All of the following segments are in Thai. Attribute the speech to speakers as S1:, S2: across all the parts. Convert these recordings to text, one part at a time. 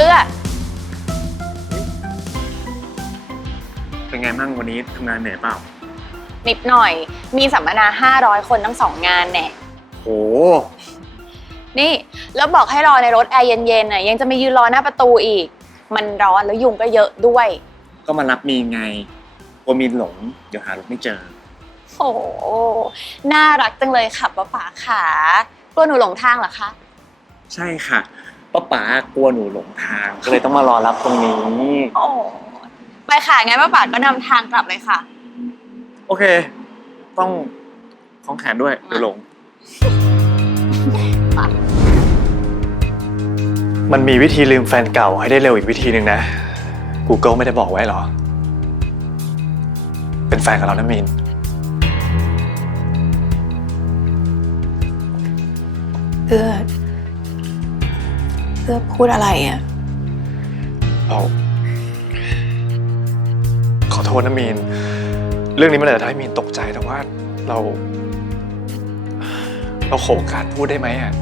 S1: เกื้อ
S2: เป็นไงบ้างวันนี้ทำงานเหนื่อยเปล่า
S1: นิดหน่อย มีสัมมนา 500 คนทั้งสองงานแน่
S2: โห
S1: นี่ แล้วบอกให้รอในรถแอร์เย็นๆน่ะยังจะมายืนรอหน้าประตูอีก มันร้อนแล้วยุงก็เยอะด้วย
S2: ก็มารับมีนไงกลัวมีนหลง เดี๋ยวหารถไม่เจอ
S1: โอ้โหน่ารักจังเลยค่ะป้าป๋าขากลัวหนูหลงทางเหรอคะ
S2: ใช่ค่ะ ป้าป๋ากลัวหนูหลงทาง ก็เลยต้องมารอรับตรงนี้
S1: โอ้ไปค่ะงั้นป้าป๋าก็นำทางกลับเลยค่ะ
S2: โอเค ต้องคล้องแขนด้วยเดี๋ยวหลง
S3: มันมีวิธีลืมแฟนเก่าให้ได้เร็วอีกวิธีหนึ่งนะ Google ไม่ได้บอกไว้หรอ เป็นแฟนกับเรานะมีน
S4: เอื้อ เอื้อพูดอะไรอะ
S3: เราขอโทษนะมีน เรื่องนี้มันอาจจะทำให้มีนตกใจแต่ว่าเรา เราขอโอกาสพูดได้ไหมอะ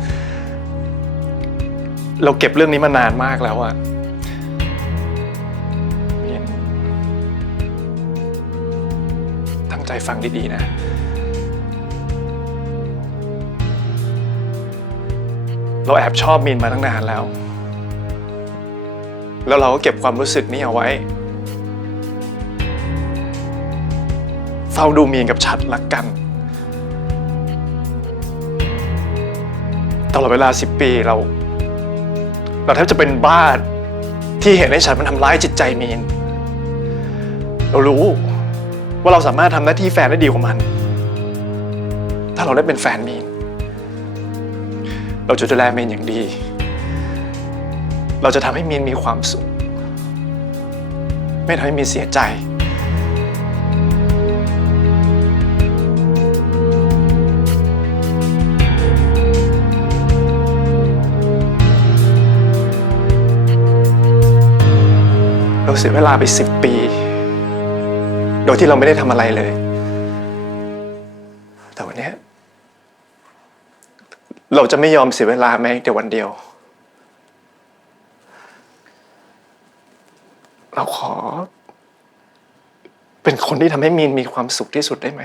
S3: เราเก็บเรื่องนี้มานานมากแล้วอะมีนตั้งใจฟังดีๆนะ เราแอบชอบมีนมาตั้งนานแล้ว แล้วเราก็เก็บความรู้สึกนี้เอาไว้ เฝ้าดูมีนกับชัดรักกัน ตลอดเวลาสิบปีเรา เราแทบจะเป็นบ้าที่เห็นให้ฉันมันทำร้ายจิตใจมีน เรารู้ว่าเราสามารถทำหน้าที่แฟนได้ดีกว่ามัน ถ้าเราได้เป็นแฟนมีน เราจะดูแลเมีนอย่างดี เราจะทำให้เมีนมีความสุข ไม่ทำให้เมีนเสียใจ เราเสียเวลาไปสิบปี โดยที่เราไม่ได้ทำอะไรเลย แต่วันนี้ เราจะไม่ยอมเสียเวลาแม้แต่วันเดียว เราขอ เป็นคนที่ทำให้มีนมีความสุขที่สุดได้ไหม